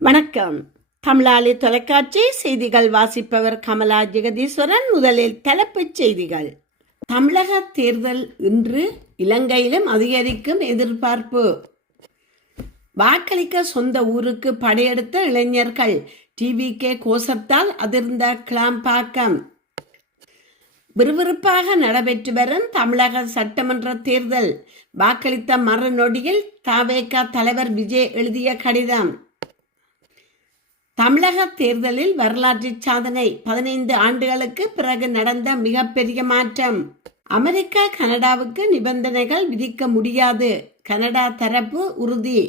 வணக்கம். தமிழாளி தொலைக்காட்சி செய்திகள் வாசிப்பவர் கமலா ஜெகதீஸ்வரன். முதலில் தலைப்புச் செய்திகள். தமிழக தேர்தல் இன்று, இலங்கையிலும் அதிகரிக்கும் எதிர்பார்ப்பு. வாக்களிக்க சொந்த ஊருக்கு படையெடுத்த இளைஞர்கள், டிவிகே கோஷத்தால் அதிர்ந்த கிளாம்பாக்கம். விறுவிறுப்பாக நடைபெற்று வரும் தமிழக சட்டமன்ற தேர்தல். வாக்களித்த மறுநொடியில் தவேக தலைவர் விஜய் எழுதிய கடிதம். தமிழக தேர்தலில் வரலாற்று சாதனை. 15 ஆண்டுகளுக்கு பிறகு நடந்த மிகப்பெரிய மாற்றம். அமெரிக்கா கனடாவுக்கு நிபந்தனைகள் விதிக்க முடியாது, கனடா தரப்பு உறுதி.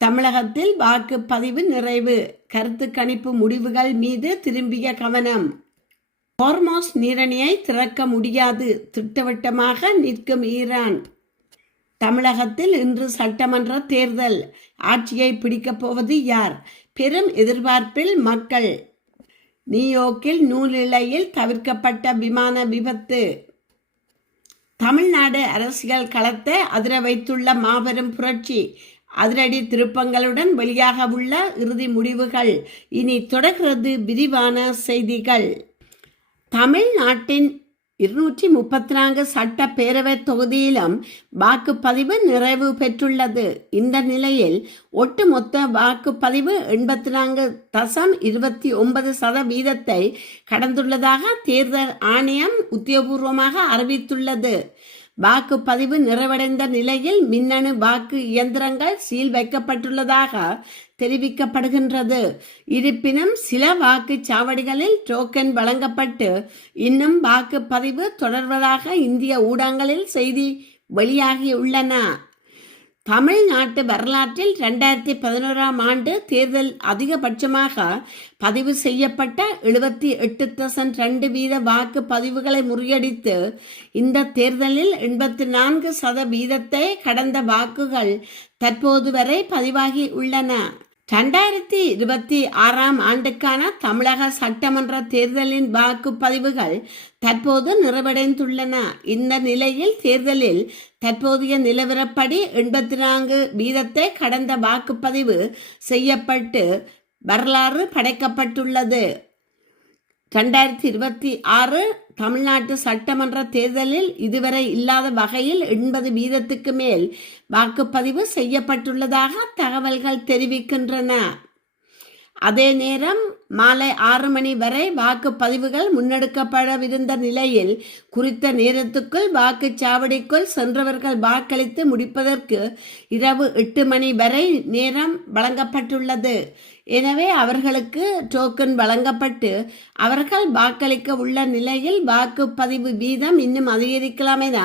தமிழகத்தில் வாக்குப்பதிவு நிறைவு. கருத்து கணிப்பு முடிவுகள் மீது திரும்பிய கவனம். ஹோர்மோஸ் நீரிணையை திறக்க முடியாது, திட்டவட்டமாக நிற்கும் ஈரான். தமிழகத்தில் இன்று சட்டமன்ற தேர்தல். ஆட்சியை பிடிக்கப் போவது யார்? பெரும் எதிர்பார்ப்பில் மக்கள். நியூயோர்க்கில் நூலிழையில் தவிர்க்கப்பட்ட விமான விபத்து. தமிழ்நாடு அரசியல் களத்தை அதிர வைத்துள்ள மாபெரும் புரட்சி. அதிரடி திருப்பங்களுடன் வெளியாக உள்ள இறுதி முடிவுகள். இனி தொடர்கிறது விரிவான செய்திகள். தமிழ்நாட்டின் 234 சட்டப்பேரவை தொகுதியிலும் வாக்குப்பதிவு நிறைவு பெற்றுள்ளது. இந்த நிலையில் ஒட்டுமொத்த வாக்குப்பதிவு 84.29% கடந்துள்ளதாக தேர்தல் ஆணையம் உத்தியோகபூர்வமாக அறிவித்துள்ளது. வாக்குப்பதிவு நிறைவடைந்த நிலையில் மின்னணு வாக்கு இயந்திரங்கள் சீல் வைக்கப்பட்டுள்ளதாக தெரிவிக்கப்படுகின்றது. இருப்பினும் சில வாக்குச்சாவடிகளில் டோக்கன் வழங்கப்பட்டு இன்னும் வாக்குப்பதிவு தொடர்வதாக இந்திய ஊடகங்களில் செய்தி வெளியாகியுள்ளன. தமிழ்நாட்டு வரலாற்றில் 2011ஆம் ஆண்டு தேர்தல் அதிகபட்சமாக பதிவு செய்யப்பட்ட 78.2% வாக்குப்பதிவுகளை முறியடித்து இந்த தேர்தலில் 84% கடந்த வாக்குகள் தற்போது வரை பதிவாகி உள்ளன. 2026ஆம் ஆண்டுக்கான தமிழக சட்டமன்ற தேர்தலின் வாக்குப்பதிவுகள் தற்போது நிறைவடைந்துள்ளன. இந்த நிலையில் தேர்தலில் தற்போதைய நிலவரப்படி 84% கடந்த வாக்குப்பதிவு செய்யப்பட்டு வரலாறு படைக்கப்பட்டுள்ளது. 2026 தமிழ்நாட்டு சட்டமன்ற தேர்தலில் இதுவரை இல்லாத வகையில் 80% மேல் வாக்குப்பதிவு செய்யப்பட்டுள்ளதாக தகவல்கள் தெரிவிக்கின்றன. அதே நேரம் மாலை 6 மணி வரை வாக்குப்பதிவுகள் முன்னெடுக்கப்படவிருந்த நிலையில் குறித்த நேரத்துக்குள் வாக்குச்சாவடிக்குள் சென்றவர்கள் வாக்களித்து முடிப்பதற்கு இரவு 8 மணி வரை நேரம் வழங்கப்பட்டுள்ளது. எனவே அவர்களுக்கு டோக்கன் வழங்கப்பட்டு அவர்கள் வாக்களிக்க உள்ள நிலையில் வாக்குப்பதிவு வீதம் இன்னும் அதிகரிக்கலாம் என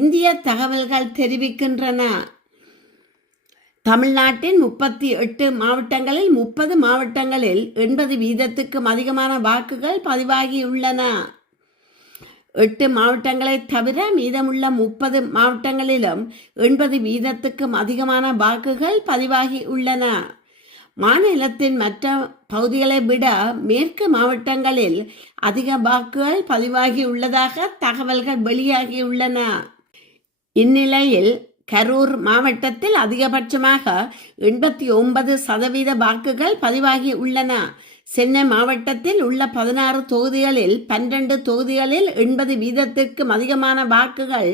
இந்திய தகவல்கள் தெரிவிக்கின்றன. தமிழ்நாட்டின் 38 மாவட்டங்களில் 30 மாவட்டங்களில் 80% அதிகமான வாக்குகள் பதிவாகியுள்ளன. 8 மாவட்டங்களை தவிர மீதமுள்ள 30 மாவட்டங்களிலும் 80% அதிகமான வாக்குகள் பதிவாகி உள்ளன. மாநிலத்தின் மற்ற பகுதிகளை விட மேற்கு மாவட்டங்களில் அதிக வாக்குகள் பதிவாகி உள்ளதாக தகவல்கள் வெளியாகியுள்ளன. இந்நிலையில் கரூர் மாவட்டத்தில் அதிகபட்சமாக 89% வாக்குகள் பதிவாகி உள்ளன. சென்னை மாவட்டத்தில் உள்ள 16 தொகுதிகளில் 12 தொகுதிகளில் 80% அதிகமான வாக்குகள்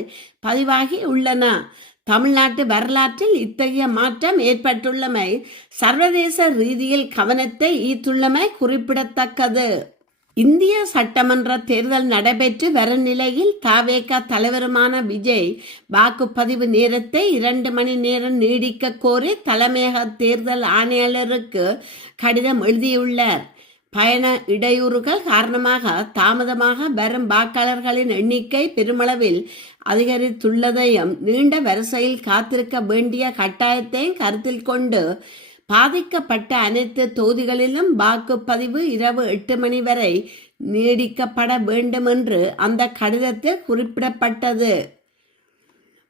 பதிவாகி உள்ளன. தமிழ்நாட்டு வரலாற்றில் இத்தகைய மாற்றம் ஏற்பட்டுள்ளமை சர்வதேச ரீதியில் கவனத்தை ஈர்த்துள்ளமை குறிப்பிடத்தக்கது. இந்திய சட்டமன்ற தேர்தல் நடைபெற்று வரும் நிலையில் தவேக தலைவருமான விஜய் வாக்குப்பதிவு நேரத்தை 2 மணி நேரம் நீடிக்க கோரி தலைமையக தேர்தல் ஆணையாளருக்கு கடிதம் எழுதியுள்ளார். பயண இடையூறுகள் காரணமாக தாமதமாக வரும் வாக்காளர்களின் எண்ணிக்கை பெருமளவில் அதிகரித்துள்ளதையும் நீண்ட வரிசையில் காத்திருக்க வேண்டிய கட்டாயத்தையும் கருத்தில் கொண்டு பாதிக்கப்பட்ட அனைத்து தொகுதிகளிலும் வாக்குப்பதிவு இரவு 8 மணி வரை நீடிக்கப்பட வேண்டும் என்று அந்த கடிதத்தில் குறிப்பிடப்பட்டது.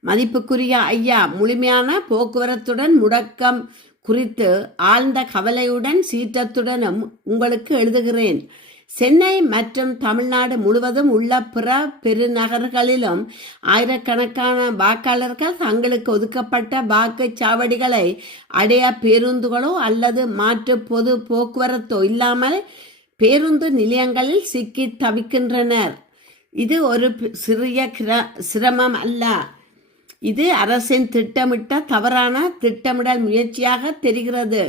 மதிப்புக்குரிய ஐயா, முழுமையான போக்குவரத்துடன் முடக்கம் குறித்து ஆழ்ந்த கவலையுடன் சீற்றத்துடனும் உங்களுக்கு எழுதுகிறேன். சென்னை மற்றும் தமிழ்நாடு முழுவதும் உள்ள பிற பெருநகர்களிலும் ஆயிரக்கணக்கான வாக்காளர்கள் தங்களுக்கு ஒதுக்கப்பட்ட வாக்குச்சாவடிகளை அடைய பேருந்துகளோ அல்லது மாற்று பொது போக்குவரத்தோ இல்லாமல் பேருந்து நிலையங்களில் சிக்கி தவிக்கின்றனர். இது ஒரு சிறிய சிரமம் அல்ல. இது அரசின் திட்டமிட்ட தவறான திட்டமிடல் முயற்சியாக தெரிகிறது.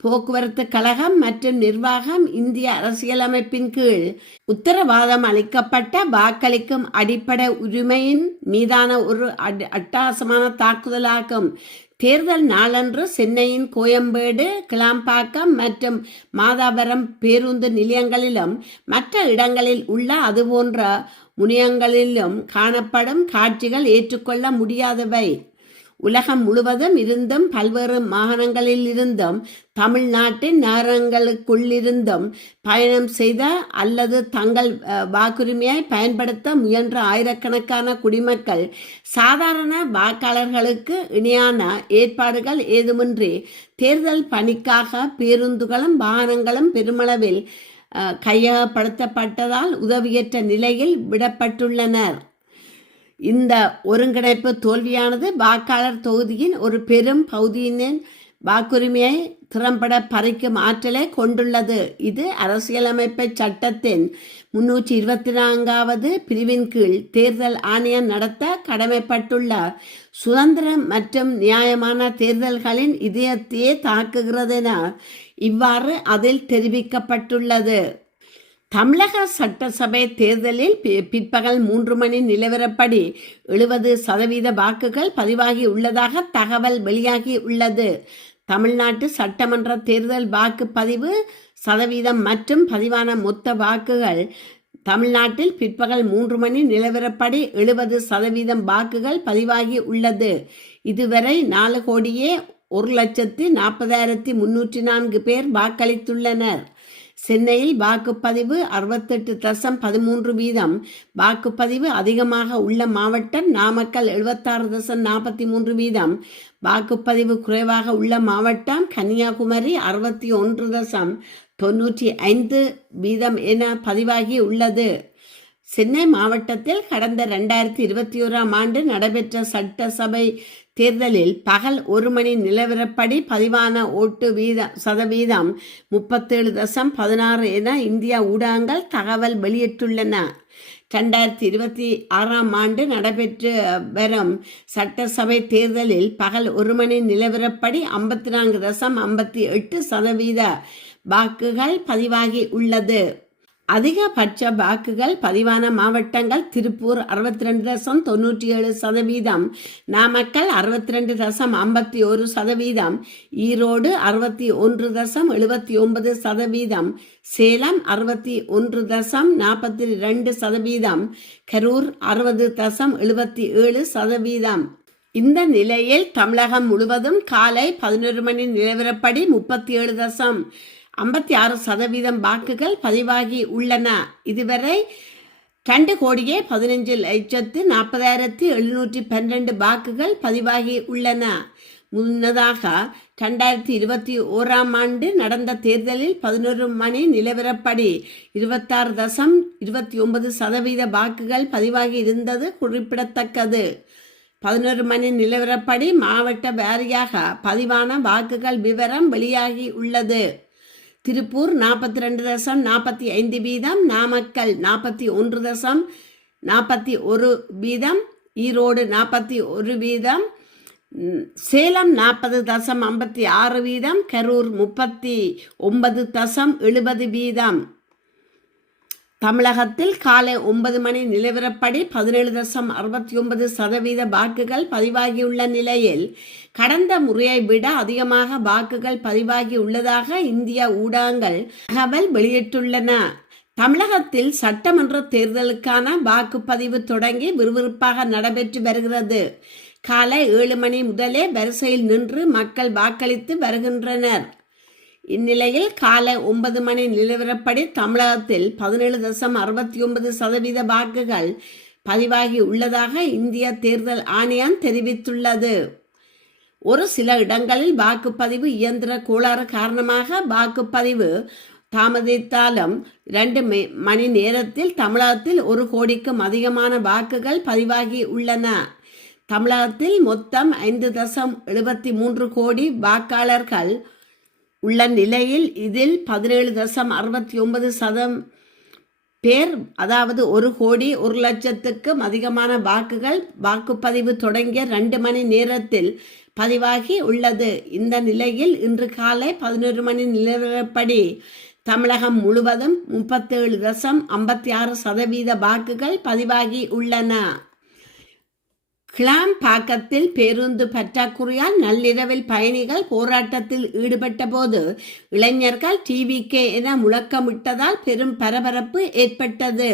போக்குவரத்து கழகம் மற்றும் நிர்வாகம் இந்திய அரசியலமைப்பின் கீழ் உத்தரவாதம் அளிக்கப்பட்ட வாக்களிக்கும் அடிப்படை உரிமையின் மீதான ஒரு அட்டகாசமான தாக்குதலாகும். தேர்தல் நாளன்று சென்னையின் கோயம்பேடு, கிளாம்பாக்கம் மற்றும் மாதாவரம் பேருந்து நிலையங்களிலும் மற்ற இடங்களில் உள்ள அதுபோன்ற முனையங்களிலும் காணப்படும் காட்சிகள் ஏற்றுக்கொள்ள முடியாதவை. உலகம் முழுவதும் இருந்தும் பல்வேறு மாகாணங்களில் இருந்தும் தமிழ்நாட்டின் நகரங்களுக்குள்ளிருந்தும் பயணம் செய்த அல்லது தங்கள் வாக்குரிமையை பயன்படுத்த முயன்ற ஆயிரக்கணக்கான குடிமக்கள் சாதாரண வாக்காளர்களுக்கு இணையான ஏற்பாடுகள் ஏதுமின்றி தேர்தல் பணிக்காக பேருந்துகளும் வாகனங்களும் பெருமளவில் கையகப்படுத்தப்பட்டதால் உதவியற்ற நிலையில் விடப்பட்டுள்ளனர். இந்த ஒருங்கிணைப்பு தோல்வியானது வாக்காளர் தொகுதியின் ஒரு பெரும் பகுதியினின் வாக்குரிமையை திறம்பட பறிக்கும் ஆற்றலை கொண்டுள்ளது. இது அரசியலமைப்பு சட்டத்தின் 324வது பிரிவின் கீழ் தேர்தல் ஆணையம் நடத்த கடமைப்பட்டுள்ள சுதந்திர மற்றும் நியாயமான தேர்தல்களின் இதயத்தையே தாக்குகிறதென இவ்வாறு அதில் தெரிவிக்கப்பட்டுள்ளது. தமிழக சட்டசபை தேர்தலில் பிற்பகல் 3 மணி நிலவரப்படி 70% வாக்குகள் பதிவாகி உள்ளதாக தகவல் வெளியாகி உள்ளது. தமிழ்நாட்டு சட்டமன்ற தேர்தல் வாக்குப்பதிவு சதவீதம் மற்றும் பதிவான மொத்த வாக்குகள் தமிழ்நாட்டில் பிற்பகல் 3 மணி நிலவரப்படி 70% வாக்குகள் பதிவாகி உள்ளது. இதுவரை 4,01,40,304 பேர் வாக்களித்துள்ளனர். சென்னையில் வாக்குப்பதிவு 68.13%. வாக்குப்பதிவு அதிகமாக உள்ள மாவட்டம் நாமக்கல் 76.43%. வாக்குப்பதிவு குறைவாக உள்ள மாவட்டம் கன்னியாகுமரி 61.95% என பதிவாகி உள்ளது. சென்னை மாவட்டத்தில் கடந்த 2021ஆம் ஆண்டு நடைபெற்ற சட்டசபை தேர்தலில் பகல் 1 மணி நிலவரப்படி பதிவான ஓட்டு சதவீதம் 37.16 என இந்திய ஊடகங்கள் தகவல் வெளியிட்டுள்ளன. 2026ஆம் ஆண்டு நடைபெற்று வரும் சட்டசபை தேர்தலில் பகல் 1 மணி நிலவரப்படி 54.58% வாக்குகள் பதிவாகி உள்ளது. அதிகபட்ச வாக்குகள் பதிவான மாவட்டங்கள் திருப்பூர் 62.97%, நாமக்கல் 62.51%, ஈரோடு 61.79%, சேலம் 61.42%, கரூர் 60.77%. இந்த நிலையில் தமிழகம் முழுவதும் காலை 11 மணி நிலவரப்படி 37.56% வாக்குகள் பதிவாகி உள்ளன. இதுவரை 2,15,40,712 வாக்குகள் பதிவாகி உள்ளன. முன்னதாக 2021ஆம் ஆண்டு நடந்த தேர்தலில் 11 மணி நிலவரப்படி 26.29% வாக்குகள் பதிவாகி இருந்தது குறிப்பிடத்தக்கது. 11 மணி நிலவரப்படி மாவட்ட வாரியாக பதிவான வாக்குகள் விவரம் வெளியாகி உள்ளது. திருப்பூர் 42.45%, நாமக்கல் 41.41%, ஈரோடு 41%, சேலம் 40.56%, கரூர் 39.70%. தமிழகத்தில் காலை 9 மணி நிலவரப்படி 17.69% வாக்குகள் பதிவாகியுள்ள நிலையில் கடந்த முறையை விட அதிகமாக வாக்குகள் பதிவாகி உள்ளதாக இந்திய ஊடகங்கள் தகவல் வெளியிட்டுள்ளன. தமிழகத்தில் சட்டமன்ற தேர்தலுக்கான வாக்குப்பதிவு தொடங்கி விறுவிறுப்பாக நடைபெற்று வருகிறது. காலை 7 மணி முதலே வரிசையில் நின்று மக்கள் வாக்களித்து வருகின்றனர். இந்நிலையில் காலை 9 மணி நிலவரப்படி தமிழகத்தில் 17.69% வாக்குகள் பதிவாகி உள்ளதாக இந்திய தேர்தல் ஆணையம் தெரிவித்துள்ளது. ஒரு சில இடங்களில் வாக்குப்பதிவு இயந்திர கோளாறு காரணமாக வாக்குப்பதிவு தாமதித்தாலும் 2 மணி நேரத்தில் தமிழகத்தில் 1 கோடிக்கும் அதிகமான வாக்குகள் பதிவாகி உள்ளன. தமிழகத்தில் மொத்தம் 5.73 கோடி வாக்காளர்கள் உள்ள நிலையில் இதில் 17.69% பேர், அதாவது 1 கோடி 1 லட்சத்துக்கும் அதிகமான வாக்குகள் வாக்குப்பதிவு தொடங்கிய 2 மணி நேரத்தில் பதிவாகி உள்ளது. இந்த நிலையில் இன்று காலை 11 மணி நிலவரப்படி தமிழகம் முழுவதும் 37.56% வாக்குகள் பதிவாகி உள்ளன. கிளாம்பாக்கத்தில் பேருந்து பற்றாக்குறையால் நள்ளிரவில் பயணிகள் போராட்டத்தில் ஈடுபட்ட போது இளைஞர்கள் டிவிகே என முழக்கமிட்டதால் பெரும் பரபரப்பு ஏற்பட்டது.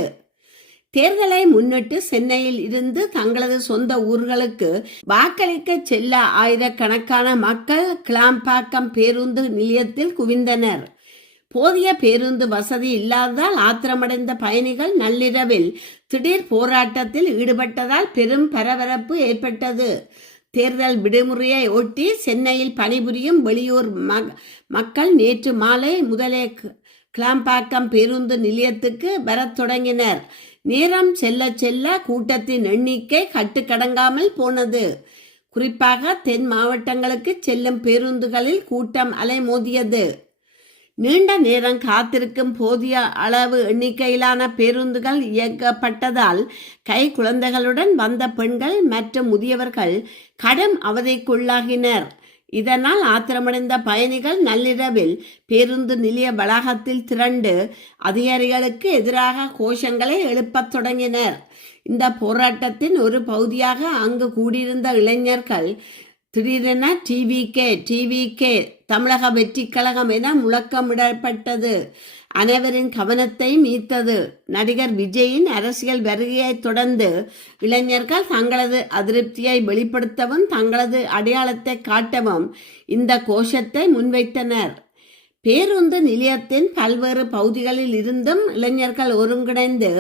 தேர்தலை முன்னிட்டு சென்னையில் இருந்து தங்களது சொந்த ஊர்களுக்கு வாக்களிக்க செல்ல ஆயிரக்கணக்கான மக்கள் கிளாம்பாக்கம் பேருந்து நிலையத்தில் குவிந்தனர். போதிய பேருந்து வசதி இல்லாததால் ஆத்திரமடைந்த பயணிகள் நள்ளிரவில் திடீர் போராட்டத்தில் ஈடுபட்டதால் பெரும் பரபரப்பு ஏற்பட்டது. தேர்தல் விடுமுறையை ஒட்டி சென்னையில் பணிபுரியும் வெளியூர் மக்கள் நேற்று மாலை முதலே கிளாம்பாக்கம் பேருந்து நிலையத்துக்கு வரத் தொடங்கினர். நேரம் செல்ல செல்ல கூட்டத்தின் எண்ணிக்கை கட்டுக்கடங்காமல் போனது. குறிப்பாக தென் மாவட்டங்களுக்கு செல்லும் பேருந்துகளில் கூட்டம் அலைமோதியது. நீண்ட நேரம் காத்திருக்கும் போதிய அளவு எண்ணிக்கையிலான பேருந்துகள் இயக்கப்பட்டதால் கை குழந்தைகளுடன் வந்த பெண்கள் மற்றும் முதியவர்கள் கடும் அவதிக்குள்ளாகினர். இதனால் ஆத்திரமடைந்த பயணிகள் நள்ளிரவில் பேருந்து நிலைய வளாகத்தில் திரண்டு அதிகாரிகளுக்கு எதிராக கோஷங்களை எழுப்பத் தொடங்கினர். இந்த போராட்டத்தின் ஒரு பகுதியாக அங்கு கூடியிருந்த இளைஞர்கள் திடீரென டிவிகே தமிழக வெற்றி கழகம் என முழக்கமிடப்பட்டது. அனைவரின் கவனத்தையும் ஈர்த்தது. நடிகர் விஜயின் அரசியல் வருகையை தொடர்ந்து இளைஞர்கள் தங்களது அதிருப்தியை வெளிப்படுத்தவும் தங்களது அடையாளத்தை காட்டவும் இந்த கோஷத்தை முன்வைத்தனர். பேருந்து நிலையத்தின் பல்வேறு பகுதிகளில் இருந்தும் இளைஞர்கள் ஒருங்கிணைந்து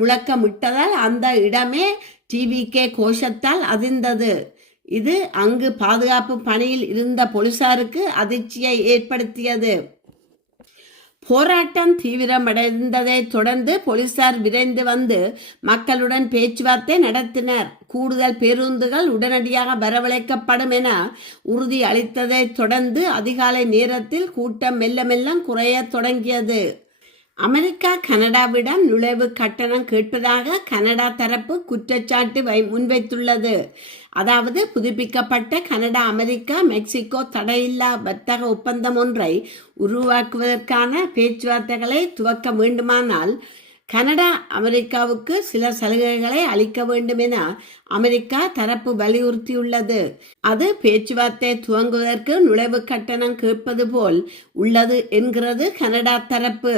முழக்கமிட்டதால் அந்த இடமே டிவிகே கோஷத்தால் அதிர்ந்தது. இது அங்கு பாதுகாப்பு பணியில் இருந்த போலீசாருக்கு அதிர்ச்சியை ஏற்படுத்தியது. போராட்டம் தீவிரமடைந்ததை தொடர்ந்து போலீசார் விரைந்து வந்து மக்களுடன் பேச்சுவார்த்தை நடத்தினர். கூடுதல் பேருந்துகள் உடனடியாக வரவழைக்கப்படும் என உறுதி அளித்ததை தொடர்ந்து அதிகாலை நேரத்தில் கூட்டம் மெல்ல மெல்ல குறைய தொடங்கியது. அமெரிக்கா கனடாவிடம் நுழைவு கட்டணம் கேட்பதாக கனடா தரப்பு குற்றச்சாட்டு முன்வைத்துள்ளது. அதாவது புதுப்பிக்கப்பட்ட கனடா அமெரிக்கா மெக்சிகோ தடையில்லா வர்த்தக ஒப்பந்தம் ஒன்றை உருவாக்குவதற்கான பேச்சுவார்த்தைகளை துவக்க வேண்டுமானால் கனடா அமெரிக்காவுக்கு சில சலுகைகளை அளிக்க வேண்டும் என அமெரிக்கா தரப்பு வலியுறுத்தியுள்ளது. அது பேச்சுவார்த்தை துவங்குவதற்கு நுழைவு கட்டணம் கேட்பது போல் உள்ளது என்கிறது கனடா தரப்பு.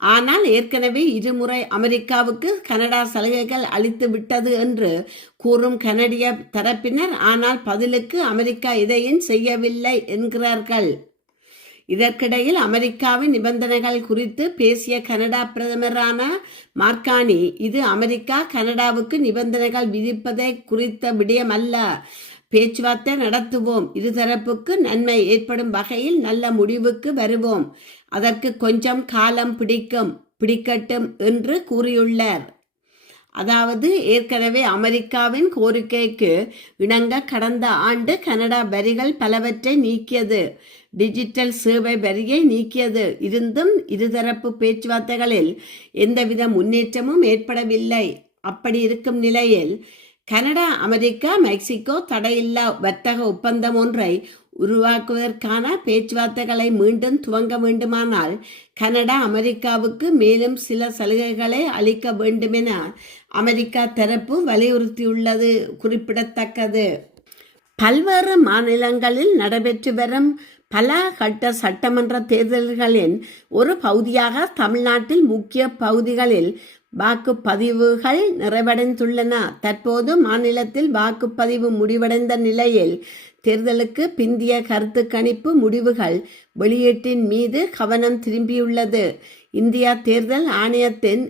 ஆனால் ஏற்கனவே 2 முறை அமெரிக்காவுக்கு கனடா சலுகைகள் அளித்து விட்டது என்று கூறும் கனடிய தரப்பினர், ஆனால் பதிலுக்கு அமெரிக்கா எதையும் செய்யவில்லை என்கிறார்கள். இதற்கிடையில் அமெரிக்காவின் நிபந்தனைகள் குறித்து பேசிய கனடா பிரதமரான மார்கானி, இது அமெரிக்கா கனடாவுக்கு நிபந்தனைகள் விதிப்பதை குறித்த விடயம் அல்ல. பேச்சுவார்த்தை நடத்துவோம், இருதரப்புக்கு நன்மை ஏற்படும் வகையில் நல்ல முடிவுக்கு வருவோம், அதற்கு கொஞ்சம் காலம் பிடிக்கட்டும் என்று கூறியுள்ளார். அதாவது ஏற்கனவே அமெரிக்காவின் கோரிக்கைக்கு இணங்க கடந்த ஆண்டு கனடா வரிகள் பலவற்றை நீக்கியது. டிஜிட்டல் சேவை வரியை நீக்கியது. இருந்தும் இருதரப்பு பேச்சுவார்த்தைகளில் எந்தவித முன்னேற்றமும் ஏற்படவில்லை. அப்படி இருக்கும் நிலையில் கனடா அமெரிக்கா மெக்சிகோ தடையில்லா வர்த்தக ஒப்பந்தம் ஒன்றை உருவாக்குவதற்கான பேச்சுவார்த்தைகளை மீண்டும் துவங்க வேண்டுமானால் கனடா அமெரிக்காவுக்கு மேலும் சில சலுகைகளை அளிக்க வேண்டும் என அமெரிக்கா தரப்பு வலியுறுத்தியுள்ளது குறிப்பிடத்தக்கது. பல்வேறு மாநிலங்களில் நடைபெற்று வரும் பல கட்ட சட்டமன்ற தேர்தல்களின் ஒரு பகுதியாக தமிழ்நாட்டில் முக்கிய பகுதிகளில் வாக்குப்பதிவுகள் நிறைவடைந்துள்ளன. தற்போது மாநிலத்தில் வாக்குப்பதிவு முடிவடைந்த நிலையில் தேர்தலுக்கு பிந்திய கருத்து கணிப்பு முடிவுகள் வெளியீட்டின் மீது கவனம் திரும்பியுள்ளது. இந்தியா தேர்தல் ஆணையத்தின்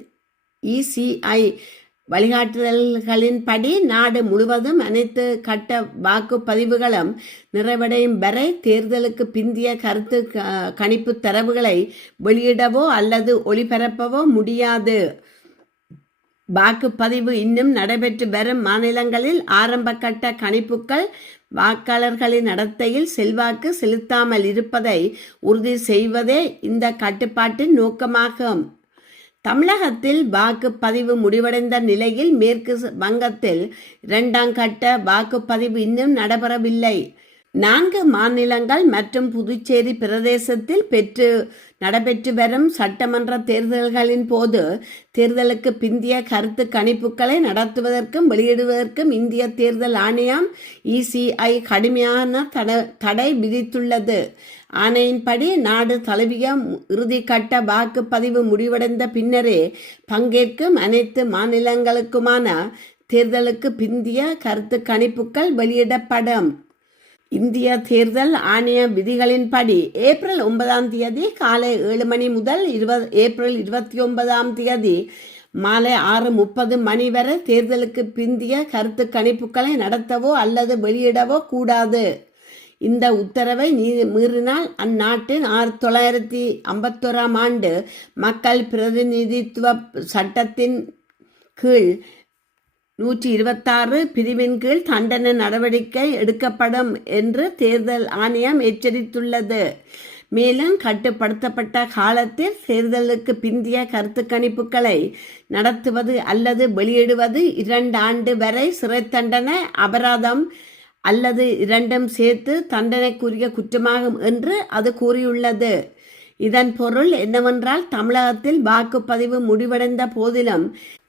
ECI வழிகாட்டுதல்களின்படி நாடு முழுவதும் அனைத்து கட்ட வாக்குப்பதிவுகளும் நிறைவடையும் வரை தேர்தலுக்கு பிந்திய கருத்து கணிப்பு தரவுகளை வெளியிடவோ அல்லது ஒளிபரப்பவோ முடியாது. வாக்குப்பதிவு இன்னும் நடைபெற்று வரும் மாநிலங்களில் ஆரம்ப கட்ட கணிப்புகள் வாக்காளர்களின் நடத்தையில் செல்வாக்கு செலுத்தாமல் இருப்பதை உறுதி செய்வதே இந்த கட்டுப்பாட்டின் நோக்கமாகும். தமிழகத்தில் வாக்குப்பதிவு முடிவடைந்த நிலையில் மேற்கு வங்கத்தில் 2ஆம் கட்ட வாக்குப்பதிவு இன்னும் நடைபெறவில்லை. 4 மாநிலங்கள் மற்றும் புதுச்சேரி பிரதேசத்தில் நடைபெற்று வரும் சட்டமன்ற தேர்தல்களின் போது தேர்தலுக்கு பிந்திய கருத்து கணிப்புகளை நடத்துவதற்கும் வெளியிடுவதற்கும் இந்திய தேர்தல் ஆணையம் ECI கடுமையான தடை விதித்துள்ளது. ஆணையின்படி நாடு தழுவிய இறுதிக்கட்ட வாக்குப்பதிவு முடிவடைந்த பின்னரே பங்கேற்கும் அனைத்து மாநிலங்களுக்குமான தேர்தலுக்கு பிந்திய கருத்து கணிப்புகள் வெளியிடப்படும். இந்திய தேர்தல் ஆணைய விதிகளின்படி ஏப்ரல் 9ஆம் தேதி காலை 7 மணி முதல் ஏப்ரல் 29ஆம் தேதி மாலை 6:30 மணி வரை தேர்தலுக்கு பிந்திய கருத்து கணிப்புகளை நடத்தவோ அல்லது வெளியிடவோ கூடாது. இந்த உத்தரவை மீறினால் அந்நாட்டின் 1951ஆம் ஆண்டு மக்கள் பிரதிநிதித்துவ சட்டத்தின் கீழ் 126 பிரிவின் கீழ் தண்டனை நடவடிக்கை எடுக்கப்படும் என்று தேர்தல் ஆணையம் எச்சரித்துள்ளது. மேலும் கட்டுப்படுத்தப்பட்ட காலத்தில் தேர்தலுக்கு பிந்திய கருத்து கணிப்புகளை நடத்துவது அல்லது வெளியிடுவது 2 ஆண்டு வரை சிறை தண்டனை, அபராதம் அல்லது இரண்டும் சேர்த்து தண்டனைக்குரிய குற்றமாகும் என்று அது கூறியுள்ளது. இதன் பொருள் என்னவென்றால் தமிழகத்தில் வாக்குப்பதிவு முடிவடைந்த போதிலும்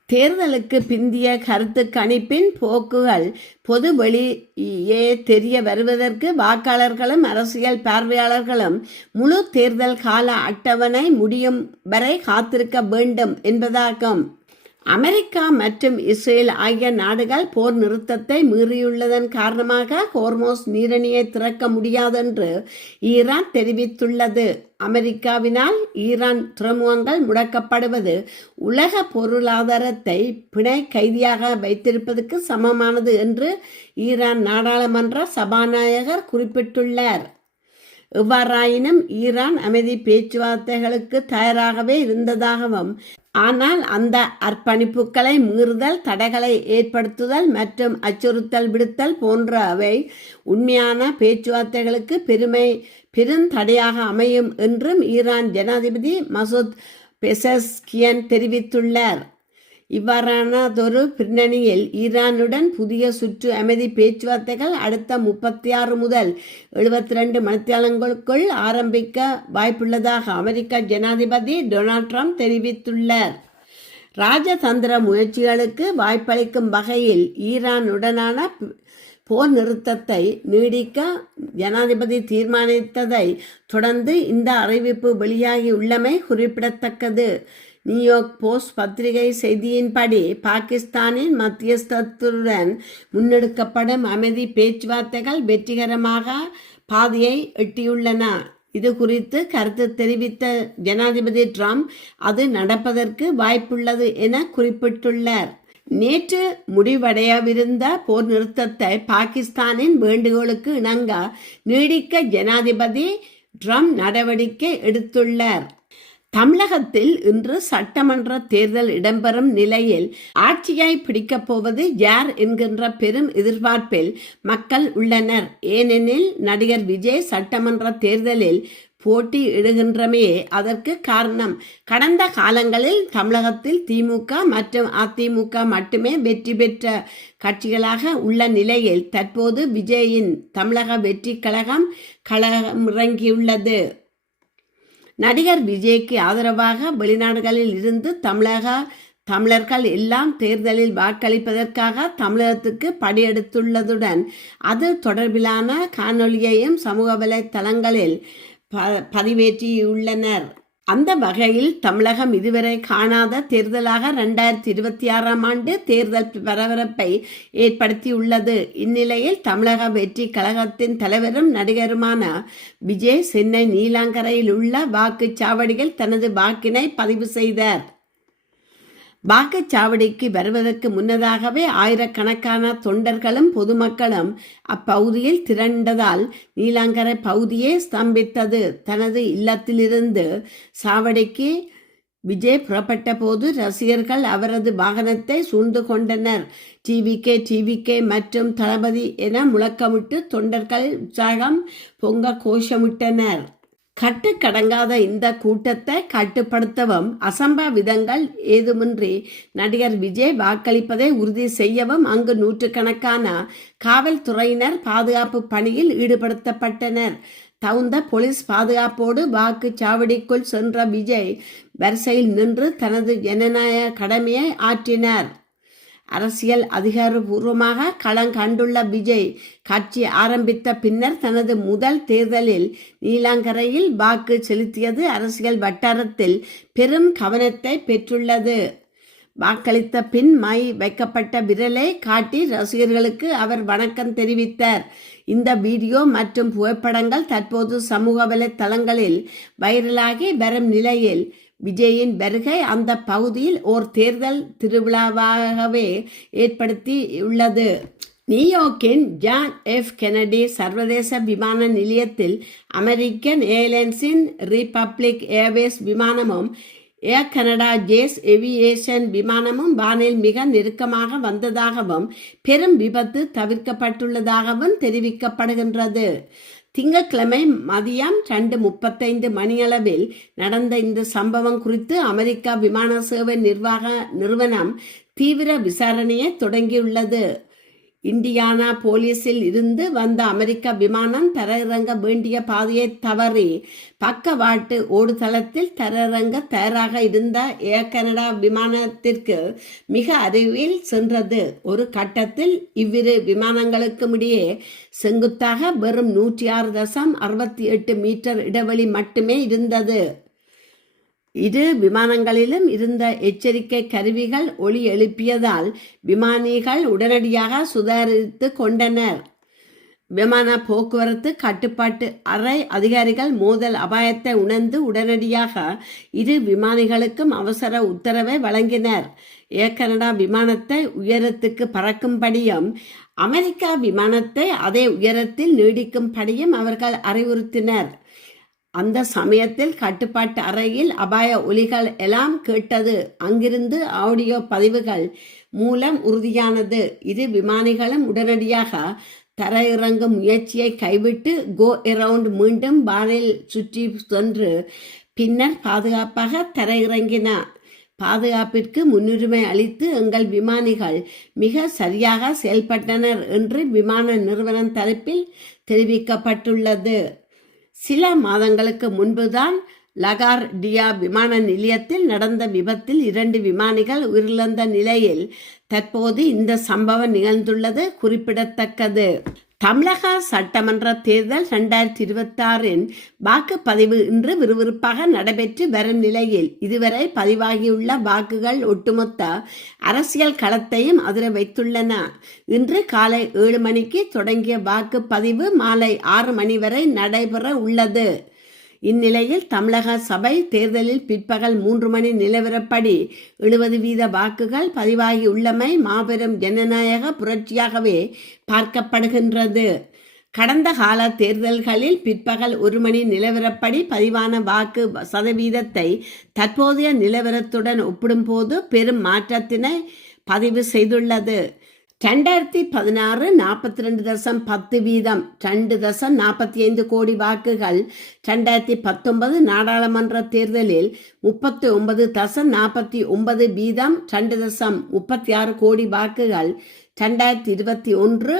தேர்தலுக்கு பிந்திய கருத்து கணிப்பின் போக்குகள் பொது வெளியே தெரிய வருவதற்கு வாக்காளர்களும் அரசியல் பார்வையாளர்களும் முழு தேர்தல் கால அட்டவணை முடியும் வரை காத்திருக்க வேண்டும் என்பதாகும். அமெரிக்கா மற்றும் இஸ்ரேல் ஆகிய நாடுகள் போர் நிறுத்தத்தை மீறியுள்ளதன் காரணமாக ஹோர்மோஸ் நீரிணையை திறக்க முடியாதென்று ஈரான் தெரிவித்துள்ளது. அமெரிக்காவினால் ஈரான் துறைமுகங்கள் முடக்கப்படுவது உலக பொருளாதாரத்தை பிணை கைதியாக வைத்திருப்பதற்கு சமமானது என்று ஈரான் நாடாளுமன்ற சபாநாயகர் குறிப்பிட்டுள்ளார். எவ்வாறாயினும் ஈரான் அமைதி பேச்சுவார்த்தைகளுக்கு தயாராகவே இருந்ததாகவும், ஆனால் அந்த அர்ப்பணிப்புகளை மீறுதல், தடைகளை ஏற்படுத்துதல் மற்றும் அச்சுறுத்தல் விடுத்தல் போன்றவை உண்மையான பேச்சுவார்த்தைகளுக்கு பெருந்தடையாக அமையும் என்றும் ஈரான் ஜனாதிபதி மசூத் பெசஸ்கியன் தெரிவித்துள்ளார். இவ்வாறானதொரு பின்னணியில் ஈரானுடன் புதிய சுற்று அமைதி பேச்சுவார்த்தைகள் அடுத்த 36 முதல் 72 மணித்தியாலங்களுக்குள் ஆரம்பிக்க வாய்ப்புள்ளதாக அமெரிக்க ஜனாதிபதி டொனால்ட் ட்ரம்ப் தெரிவித்துள்ளார். ராஜதந்திர முயற்சிகளுக்கு வாய்ப்பளிக்கும் வகையில் ஈரானுடனான போர் நிறுத்தத்தை நீடிக்க ஜனாதிபதி தீர்மானித்ததை தொடர்ந்து இந்த அறிவிப்பு வெளியாகியுள்ளமை குறிப்பிடத்தக்கது. நியூயார்க் போஸ்ட் பத்திரிகை செய்தியின்படி பாகிஸ்தானின் மத்தியஸ்தத்துடன் முன்னெடுக்கப்படும் அமைதி பேச்சுவார்த்தைகள் வெற்றிகரமாக பாதையை எட்டியுள்ளன. இது குறித்து கருத்து தெரிவித்த ஜனாதிபதி ட்ரம்ப் அது நடப்பதற்கு வாய்ப்புள்ளது என குறிப்பிட்டுள்ளார். நேற்று முடிவடையவிருந்த போர் நிறுத்தத்தை பாகிஸ்தானின் வேண்டுகோளுக்கு இணங்க நீடிக்க ஜனாதிபதி ட்ரம்ப் நடவடிக்கை எடுத்துள்ளார். தமிழகத்தில் இன்று சட்டமன்ற தேர்தல் இடம்பெறும் நிலையில் ஆட்சியை பிடிக்கப் போவது யார் என்கின்ற பெரும் எதிர்பார்ப்பில் மக்கள் உள்ளனர். ஏனெனில் நடிகர் விஜய் சட்டமன்ற தேர்தலில் போட்டியிடுகின்றமையே அதற்கு காரணம். கடந்த காலங்களில் தமிழகத்தில் திமுக மற்றும் அதிமுக மட்டுமே வெற்றி பெற்ற கட்சிகளாக உள்ள நிலையில் தற்போது விஜயின் தமிழக வெற்றி கழகம் களமிறங்கியுள்ளது. நடிகர் விஜய்க்கு ஆதரவாக வெளிநாடுகளில் இருந்து தமிழர்கள் எல்லாம் தேர்தலில் வாக்களிப்பதற்காக தமிழகத்துக்கு படியெடுத்துள்ளதுடன் அது தொடர்பிலான காணொலியையும் சமூக வலைத்தளங்களில் பதிவேற்றியுள்ளனர். அந்த வகையில் தமிழகம் இதுவரை காணாத தேர்தலாக 2026ஆம் ஆண்டு தேர்தல் பரபரப்பை ஏற்படுத்தியுள்ளது. இந்நிலையில் தமிழக வெற்றி கழகத்தின் தலைவரும் நடிகருமான விஜய் சென்னை நீலாங்கரையில் உள்ள வாக்குச்சாவடியில் தனது வாக்கினை பதிவு செய்தார். வாக்குச்சாவடிக்கு வருவதற்கு முன்னதாகவே ஆயிரக்கணக்கான தொண்டர்களும் பொதுமக்களும் அப்பகுதியில் திரண்டதால் நீலாங்கரை பகுதியே ஸ்தம்பித்தது. தனது இல்லத்திலிருந்து சாவடிக்கு விஜய் புறப்பட்ட போது ரசிகர்கள் அவரது வாகனத்தை சூழ்ந்து கொண்டனர். டிவிகே மற்றும் தளபதி என முழக்கமிட்டு தொண்டர்கள் உற்சாகம் பொங்க கோஷமிட்டனர். கட்டுக்கடங்காத இந்த கூட்டத்தை கட்டுப்படுத்தவும் அசம்பாவிதங்கள் ஏதுமின்றி நடிகர் விஜய் வாக்களிப்பதை உறுதி செய்யவும் அங்கு நூற்றுக்கணக்கான காவல்துறையினர் பாதுகாப்பு பணியில் ஈடுபடுத்தப்பட்டனர். தகுந்த போலீஸ் பாதுகாப்போடு வாக்குச்சாவடிக்குள் சென்ற விஜய் வரிசையில் நின்று தனது ஜனநாயக கடமையை ஆற்றினார். அரசியல் அதிகாரபூர்வமாக களம் கண்டுள்ள விஜய் கட்சி ஆரம்பித்த பின்னர் தனது முதல் தேர்தலில் நீலாங்கரையில் வாக்கு செலுத்தியது அரசியல் வட்டாரத்தில் பெரும் கவனத்தை பெற்றுள்ளது. வாக்களித்த பின் மை வைக்கப்பட்ட விரலை காட்டி ரசிகர்களுக்கு அவர் வணக்கம் தெரிவித்தார். இந்த வீடியோ மற்றும் புகைப்படங்கள் தற்போது சமூக வலைத்தளங்களில் வைரலாகி வரும் நிலையில் விஜயின் வருகை அந்த பகுதியில் ஓர் தேர்தல் திருவிழாவாகவே ஏற்படுத்தியுள்ளது. நியூயார்க்கின் ஜான் எஃப் கெனடி சர்வதேச விமான நிலையத்தில் அமெரிக்கன் ஏர்லைன்ஸின் ரிபப்ளிக் ஏர்வேஸ் விமானமும் ஏர் கனடா ஜேஸ் ஏவியேஷன் விமானமும் வானில் மிக நெருக்கமாக வந்ததாகவும் பெரும் விபத்து தவிர்க்கப்பட்டுள்ளதாகவும் தெரிவிக்கப்படுகின்றது. திங்கட்கிழமை மதியம் 2:35 மணியளவில் நடந்த இந்த சம்பவம் குறித்து அமெரிக்கா விமான சேவை நிறுவனம் தீவிர விசாரணையை தொடங்கியுள்ளது. இண்டியானா போலீஸில் இருந்து வந்த அமெரிக்க விமானம் தரையிறங்க வேண்டிய பாதையை தவறி பக்கவாட்டு ஓடுதளத்தில் தரையிறங்க தயாராக இருந்த ஏர் கனடா விமானத்திற்கு மிக அருகில் சென்றது. ஒரு கட்டத்தில் இவ்விரு விமானங்களுக்கும் இடையே செங்குத்தாக வெறும் 106.68 மீட்டர் இடைவெளி மட்டுமே இருந்தது. இரு விமானங்களிலும் இருந்த எச்சரிக்கை கருவிகள் ஒலி எழுப்பியதால் விமானிகள் உடனடியாக சுதாரித்து கொண்டனர். விமான போக்குவரத்து கட்டுப்பாட்டு அறை அதிகாரிகள் மோதல் அபாயத்தை உணர்ந்து உடனடியாக இரு விமானிகளுக்கும் அவசர உத்தரவை வழங்கினர். ஏர் கனடா விமானத்தை உயரத்துக்கு பறக்கும்படியும் அமெரிக்கா விமானத்தை அதே உயரத்தில் நீடிக்கும்படியும் அவர்கள் அறிவுறுத்தினர். அந்த சமயத்தில் கட்டுப்பாட்டு அறையில் அபாய ஒலிகள் எல்லாம் கேட்டது. அங்கிருந்து ஆடியோ பதிவுகள் மூலம் உறுதியானது. இரு விமானிகளும் உடனடியாக தரையிறங்கும் முயற்சியை கைவிட்டு கோ அரவுண்ட் மீண்டும் வானில் சுற்றி சென்று பின்னர் பாதுகாப்பாக தரையிறங்கினார். பாதுகாப்பிற்கு முன்னுரிமை அளித்து எங்கள் விமானிகள் மிக சரியாக செயல்பட்டனர் என்று விமான நிறுவனம் தரப்பில் தெரிவிக்கப்பட்டுள்ளது. சில மாதங்களுக்கு முன்புதான் லகார்டியா விமான நிலையத்தில் நடந்த விபத்தில் 2 விமானிகள் உயிரிழந்த நிலையில் தற்போது இந்த சம்பவம் நிகழ்ந்துள்ளது குறிப்பிடத்தக்கது. தமிழக சட்டமன்ற தேர்தல் 2026 வாக்குப்பதிவு இன்று விறுவிறுப்பாக நடைபெற்று வரும் நிலையில் இதுவரை பதிவாகியுள்ள வாக்குகள் ஒட்டுமொத்த அரசியல் களத்தையும் அதிர வைத்துள்ளன. இன்று காலை 7 மணிக்கு தொடங்கிய வாக்குப்பதிவு மாலை 6 மணி வரை நடைபெற உள்ளது. இந்நிலையில் தமிழக சபை தேர்தலில் பிற்பகல் 3 மணி நிலவரப்படி 70% வாக்குகள் பதிவாகியுள்ளமை மாபெரும் ஜனநாயக புரட்சியாகவே பார்க்கப்படுகின்றது. கடந்த கால தேர்தல்களில் பிற்பகல் 1 மணி நிலவரப்படி பதிவான வாக்கு சதவீதத்தை தற்போதைய நிலவரத்துடன் ஒப்பிடும்போது பெரும் மாற்றத்தினை பதிவு செய்துள்ளது. 2016 42.10%, 2.45 கோடி வாக்குகள். 2019 நாடாளுமன்ற தேர்தலில் 39.49%, 2.36 கோடி வாக்குகள். 2021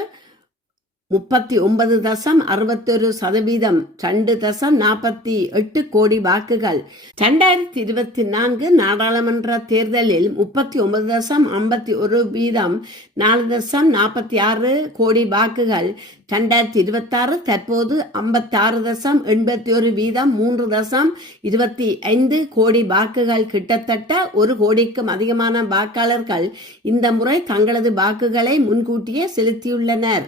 39.61%, 2.48 கோடி வாக்குகள். 2024 நாடாளுமன்ற தேர்தலில் 39.51%, 4.46 கோடி வாக்குகள். 2026 தற்போது 56.81%, 3.25 கோடி வாக்குகள். கிட்டத்தட்ட 1 கோடிக்கும் அதிகமான வாக்காளர்கள் இந்த முறை தங்களது வாக்குகளை முன்கூட்டியே செலுத்தியுள்ளனர்.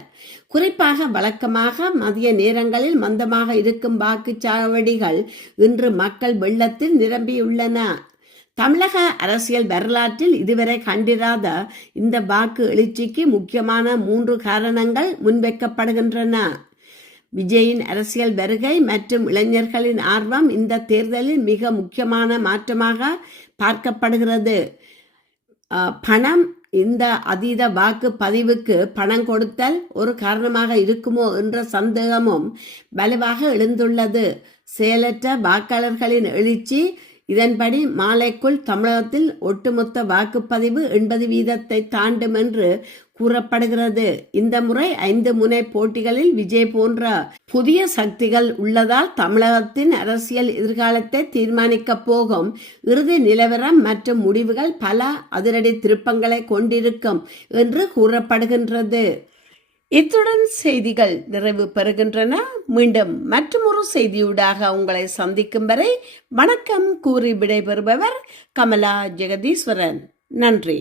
குறிப்பாக வழக்கமாக மதிய நேரங்களில் மந்தமாக இருக்கும் வாக்குச்சாவடிகள் இன்று மக்கள் வெள்ளத்தில் நிரம்பியுள்ளன. தமிழக அரசியல் வரலாற்றில் இதுவரை கண்டிராத இந்த வாக்கு எழுச்சிக்கு முக்கியமான 3 காரணங்கள் முன்வைக்கப்படுகின்றன. விஜயின் அரசியல் வருகை மற்றும் இளைஞர்களின் ஆர்வம் இந்த தேர்தலில் மிக முக்கியமான மாற்றமாக பார்க்கப்படுகிறது. பணம், இந்த அதீத வாக்கு பதிவுக்கு பணம் கொடுத்தல் ஒரு காரணமாக இருக்குமோ என்ற சந்தேகமும் வலுவாக எழுந்துள்ளது. செயலற்ற வாக்காளர்களின் எழுச்சி. இதன்படி மாலைக்குள் தமிழகத்தில் ஒட்டுமொத்த வாக்குப்பதிவு 80% தாண்டும் என்று கூறப்படுகிறது. இந்த முறை 5 முனை போட்டிகளில் விஜய் போன்ற புதிய சக்திகள் உள்ளதால் தமிழகத்தின் அரசியல் எதிர்காலத்தை தீர்மானிக்கப் போகும் இறுதி நிலவரம் மற்றும் முடிவுகள் பல அதிரடி திருப்பங்களை கொண்டிருக்கும் என்று கூறப்படுகின்றது. இத்துடன் செய்திகள் நிறைவு பெறுகின்றன. மீண்டும் மற்றொரு செய்தியூடாக உங்களை சந்திக்கும் வரை வணக்கம் கூறி விடைபெறுபவர் கமலா ஜெகதீஸ்வரன். நன்றி.